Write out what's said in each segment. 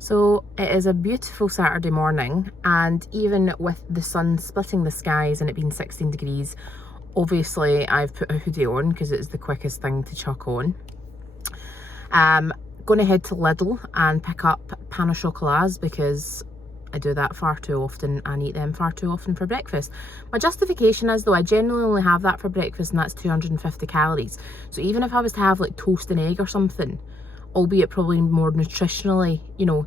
So it is a beautiful Saturday morning, and even with the sun splitting the skies and it being 16 degrees, obviously I've put a hoodie on because it is the quickest thing to chuck on. Going to head to Lidl and pick up pain au chocolats because I do that far too often and eat them far too often for breakfast. My justification is, though, I generally only have that for breakfast and that's 250 calories. So even if I was to have like toast and egg or something, albeit probably more nutritionally, you know,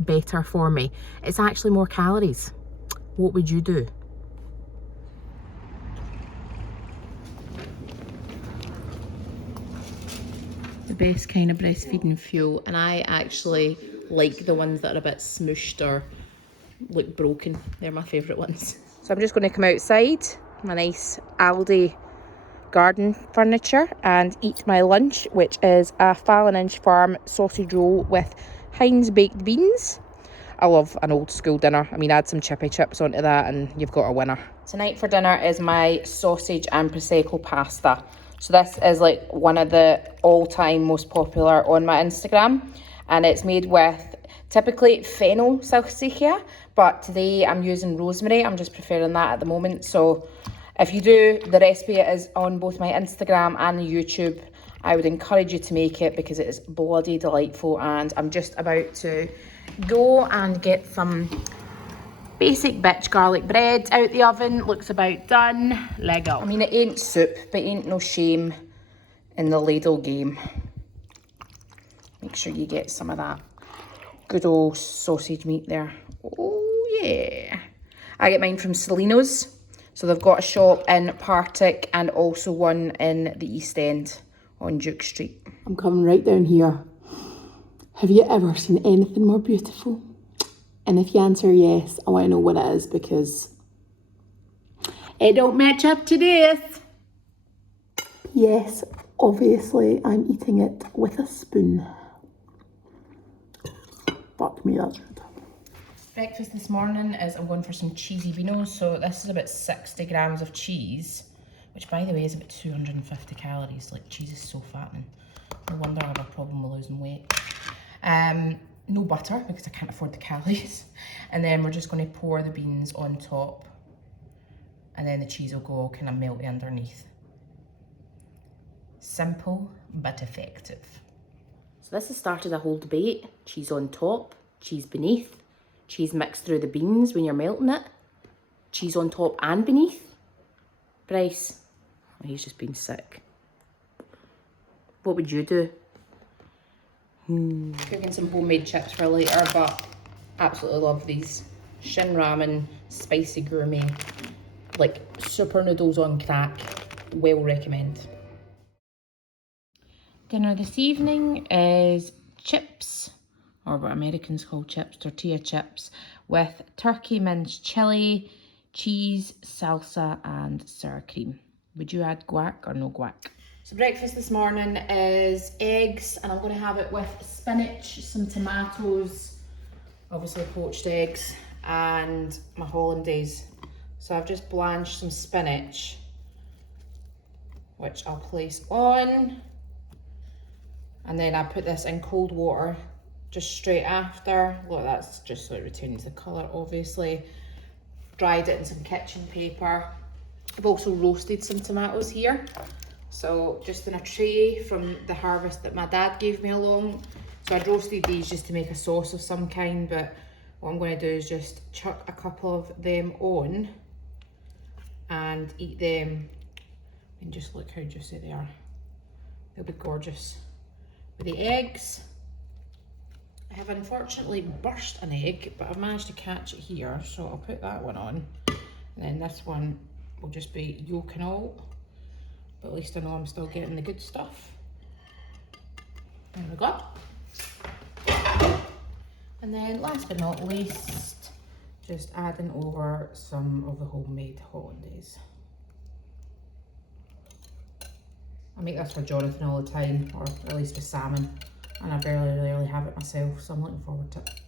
better for me, it's actually more calories. What would you do? The best kind of breastfeeding fuel, and I actually like the ones that are a bit smooshed or look broken. They're my favourite ones. So I'm just going to come outside my nice Aldi garden furniture and eat my lunch, which is a Fallon-Inch Farm sausage roll with Heinz baked beans. I love an old school dinner. I mean, add some chippy chips onto that and you've got a winner. Tonight for dinner is my sausage and prosecco pasta. So this is like one of the all-time most popular on my Instagram, and it's made with typically fennel salsiccia, but today I'm using rosemary. I'm just preferring that at the moment. So if you do, the recipe is on both my Instagram and YouTube. I would encourage you to make it because it is bloody delightful. And I'm just about to go and get some basic bitch garlic bread out the oven. Looks about done. Lego. I mean, it ain't soup, but ain't no shame in the ladle game. Make sure you get some of that good old sausage meat there. Oh yeah. I get mine from Celino's. So they've got a shop in Partick and also one in the East End on Duke Street. I'm coming right down here. Have you ever seen anything more beautiful? And if you answer yes, I want to know what it is because it don't match up to this. Yes, obviously I'm eating it with a spoon. Fuck me, that's good. Breakfast this morning is I'm going for some cheesy vinos. So this is about 60 grams of cheese, which by the way is about 250 calories. Like, cheese is so fattening. No wonder I have a problem with losing weight. No butter because I can't afford the calories. And then we're just going to pour the beans on top, and then the cheese will go all kind of melty underneath. Simple but effective. So this has started a whole debate. Cheese on top, cheese beneath, cheese mixed through the beans when you're melting it, cheese on top and beneath. Bryce, oh, he's just been sick. What would you do? Cooking some homemade chips for later, but absolutely love these Shin Ramen spicy gourmet, like super noodles on crack. Well recommend. Dinner this evening is chips, or what Americans call chips, tortilla chips, with turkey minced chili, cheese, salsa and sour cream. Would you add guac or no guac? So breakfast this morning is eggs, and I'm going to have it with spinach, some tomatoes, obviously poached eggs, and my hollandaise. So I've just blanched some spinach, which I'll place on, and then I put this in cold water just straight after. Look, that's just so it retains the colour, obviously. Dried it in some kitchen paper. I've also roasted some tomatoes here. So just in a tray from the harvest that my dad gave me along. So I'd roasted these just to make a sauce of some kind, but what I'm going to do is just chuck a couple of them on and eat them. And just look how juicy they are. They'll be gorgeous. With the eggs, I have unfortunately burst an egg, but I've managed to catch it here, so I'll put that one on. And then this one will just be yolk and all. But at least I know I'm still getting the good stuff. There we go. And then last but not least, just adding over some of the homemade hollandaise. I make this for Jonathan all the time, or at least with salmon, and I rarely have it myself, so I'm looking forward to it.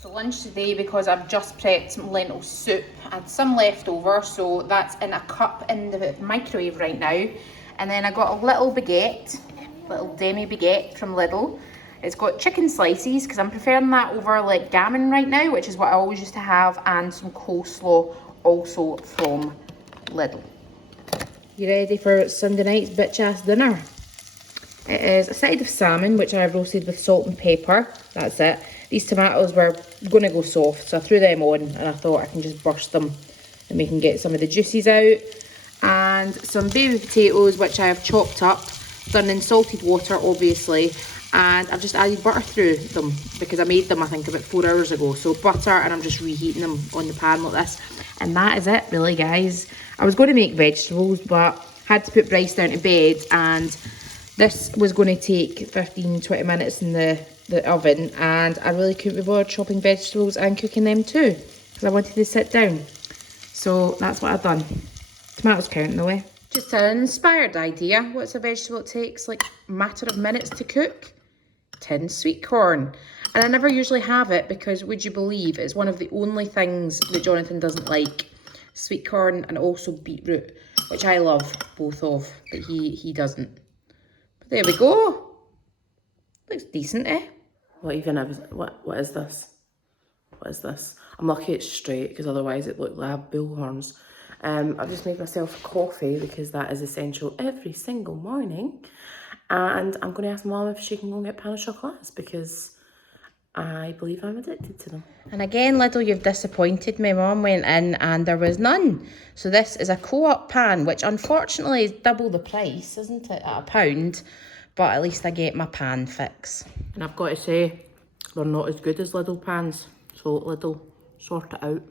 So lunch today, because I've just prepped some lentil soup, I had some left over, so that's in a cup in the microwave right now. And then I got a little baguette, little demi baguette from Lidl, It's got chicken slices, because I'm preferring that over like gammon right now, which is what I always used to have, and some coleslaw also from Lidl. You ready for Sunday night's bitch-ass dinner? It is a side of salmon, which I've roasted with salt and pepper. That's it. These tomatoes were going to go soft, so I threw them on, and I thought I can just burst them and we can get some of the juices out. And some baby potatoes, which I have chopped up, done in salted water, obviously. And I've just added butter through them because I made them, I think, about 4 hours ago. So butter, and I'm just reheating them on the pan like this. And that is it, really, guys. I was going to make vegetables, but had to put Bryce down to bed, and this was going to take 15-20 minutes in the oven, and I really couldn't be bothered chopping vegetables and cooking them too, because I wanted to sit down. So that's what I've done. Tomatoes count though, eh? Just an inspired idea. What's a vegetable that takes like a matter of minutes to cook? Tinned sweet corn. And I never usually have it because, would you believe, it's one of the only things that Jonathan doesn't like. Sweet corn and also beetroot, which I love both of, but he doesn't. But there we go. Looks decent, eh? What is this? What is this? I'm lucky it's straight, because otherwise it looked like I have bullhorns. I've just made myself a coffee because that is essential every single morning. And I'm going to ask Mum if she can go and get pain au chocolats, because I believe I'm addicted to them. And again, Lidl, you've disappointed me. Mum went in and there was none. So this is a co-op pan, which unfortunately is double the price, isn't it, at £1. But at least I get my pan fix. And I've got to say, they're not as good as Lidl pans. So Lidl, sort it out.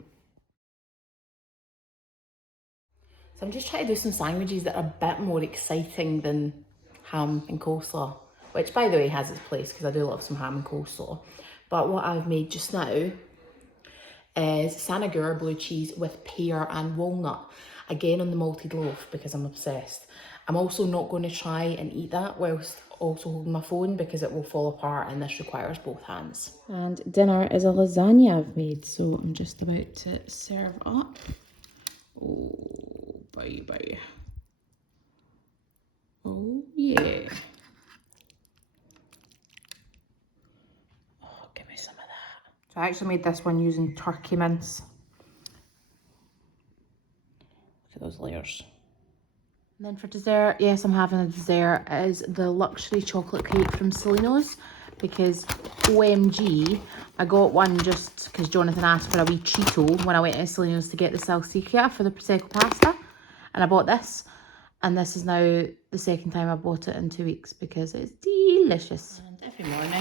So I'm just trying to do some sandwiches that are a bit more exciting than ham and coleslaw, which by the way has its place because I do love some ham and coleslaw. But what I've made just now is Sanagur blue cheese with pear and walnut, again on the malted loaf because I'm obsessed. I'm also not going to try and eat that whilst also holding my phone because it will fall apart, and this requires both hands. And dinner is a lasagna I've made, so I'm just about to serve up. Oh, baby. Oh, yeah. Oh, give me some of that. So I actually made this one using turkey mince. Look at those layers. And then for dessert, yes, I'm having a dessert, is the luxury chocolate cake from Celino's, because OMG, I got one just because Jonathan asked for a wee Cheeto when I went to Celino's to get the salsiccia for the Prosecco pasta, and I bought this, and this is now the second time I bought it in 2 weeks because it's delicious. And every morning,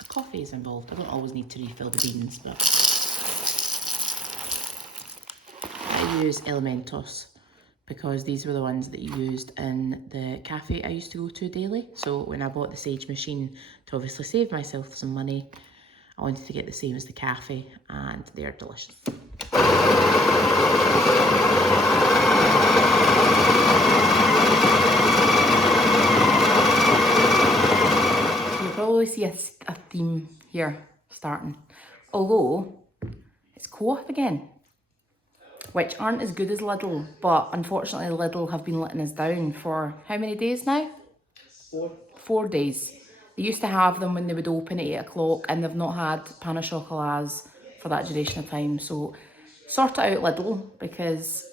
a coffee is involved. I don't always need to refill the beans, but I use Elementos, because these were the ones that you used in the cafe I used to go to daily. So when I bought the Sage machine to obviously save myself some money, I wanted to get the same as the cafe, and they're delicious. You'll probably see a theme here starting, although it's co-op again, which aren't as good as Lidl, but unfortunately Lidl have been letting us down for how many days now? 4 days. They used to have them when they would open at 8 o'clock, and they've not had pain au chocolats for that duration of time. So sort it out, Lidl, because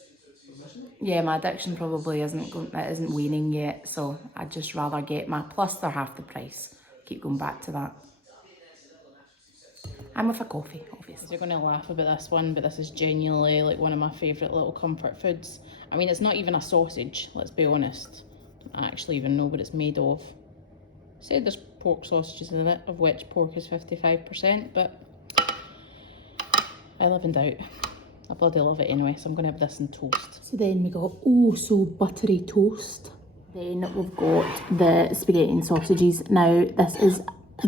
yeah, my addiction probably isn't waning yet. So I'd just rather get my, plus they're half the price. Keep going back to that. I'm with a coffee, obviously. You're going to laugh about this one, but this is genuinely like one of my favourite little comfort foods. I mean, it's not even a sausage, let's be honest. I actually even know what it's made of. Said there's pork sausages in it, of which pork is 55%, but I live in doubt. I bloody love it anyway, so I'm going to have this in toast. So then we got oh so buttery toast. Then we've got the spaghetti and sausages. Now this is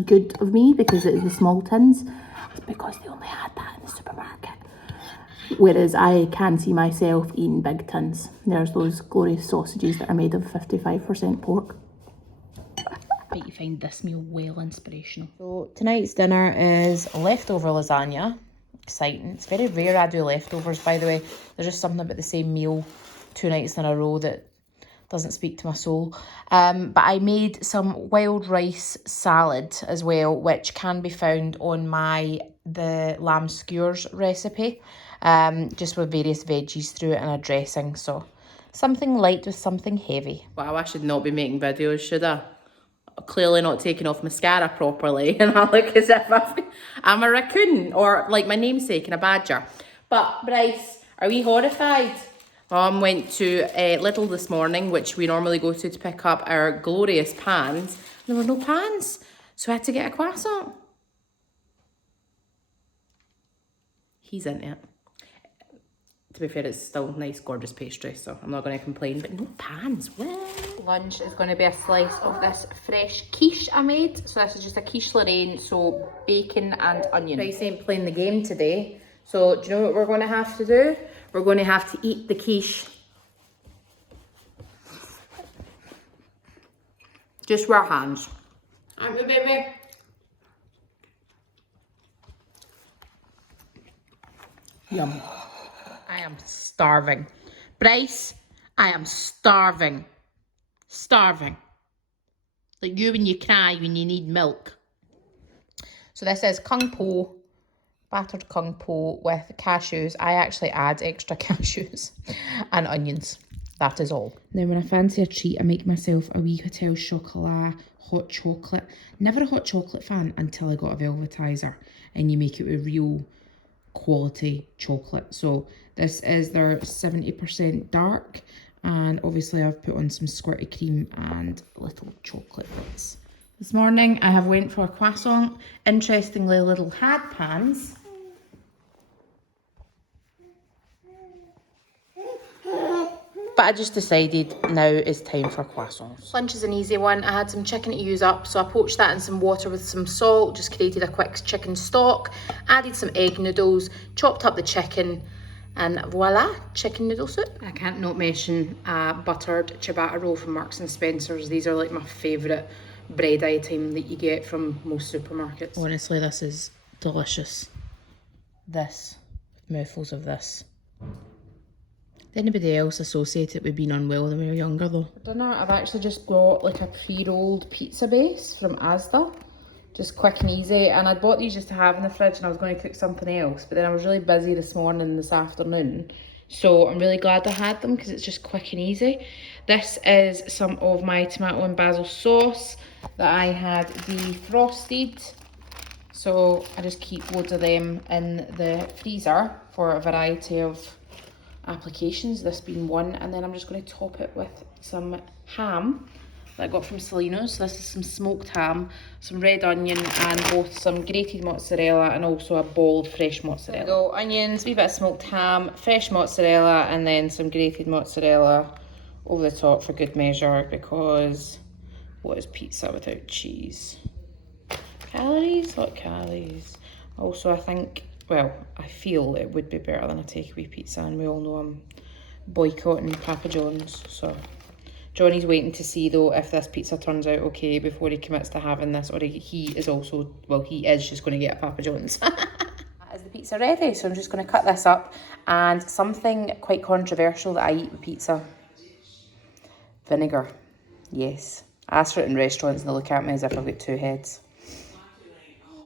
good of me because it is the small tins. It's because they only had that in the supermarket. Whereas I can see myself eating big tins. There's those glorious sausages that are made of 55% pork. I bet you find this meal well inspirational. So tonight's dinner is leftover lasagna. Exciting. It's very rare I do leftovers, by the way. There's just something about the same meal 2 nights in a row that doesn't speak to my soul. But I made some wild rice salad as well, which can be found on the lamb skewers recipe, just with various veggies through it and a dressing. So something light with something heavy. Wow, I should not be making videos, should I? Clearly not taking off mascara properly, and I look as if I'm a raccoon or like my namesake and a badger. But Bryce, are we horrified? Mum went to Lidl this morning, which we normally go to pick up our glorious pans. There were no pans, so I had to get a croissant. He's into it. To be fair, it's still nice, gorgeous pastry, so I'm not going to complain, but no pans. Well, lunch is going to be a slice of this fresh quiche I made. So this is just a quiche Lorraine, so bacon and onion. Bryce ain't playing the game today, so do you know what we're going to have to do? We're going to have to eat the quiche. Just wear hands. Aren't we, baby? Yum. I am starving. Bryce, I am starving. Starving. Like you when you cry when you need milk. So this is kung po, battered kung po with cashews. I actually add extra cashews and onions. That is all. Then when I fancy a treat, I make myself a wee Hotel Chocolat hot chocolate. Never a hot chocolate fan until I got a velvetizer, and you make it with real quality chocolate. So this is their 70% dark, and obviously I've put on some squirty cream and little chocolate bits. This morning I have went for a croissant. Interestingly, little had pans. But I just decided now is time for croissants. Lunch is an easy one. I had some chicken to use up, so I poached that in some water with some salt, just created a quick chicken stock, added some egg noodles, chopped up the chicken, and voila, chicken noodle soup. I can't not mention a buttered ciabatta roll from Marks and Spencer's. These are like my favourite bread item that you get from most supermarkets. Honestly, this is delicious. This, mouthfuls of this. Did anybody else associate it with being unwell when we were younger though? For dinner, I've actually just got like a pre-rolled pizza base from Asda. Just quick and easy. And I bought these just to have in the fridge and I was going to cook something else. But then I was really busy this morning and this afternoon. So I'm really glad I had them because it's just quick and easy. This is some of my tomato and basil sauce that I had defrosted. So I just keep loads of them in the freezer for a variety of applications, this being one. And then I'm just going to top it with some ham that I got from Celino's. So this is some smoked ham, some red onion, and both some grated mozzarella and also a ball of fresh mozzarella. So onions, wee bit of smoked ham, fresh mozzarella, and then some grated mozzarella over the top for good measure, because what is pizza without cheese? Calories? What calories? Also, I think, well, I feel it would be better than a takeaway pizza, and we all know I'm boycotting Papa John's, so Johnny's waiting to see though if this pizza turns out okay before he commits to having this, or he is also, well, he is just going to get a Papa John's. Is the pizza ready? So I'm just going to cut this up, and something quite controversial that I eat with pizza. Vinegar. Yes. I ask for it in restaurants and they look at me as if I've got two heads.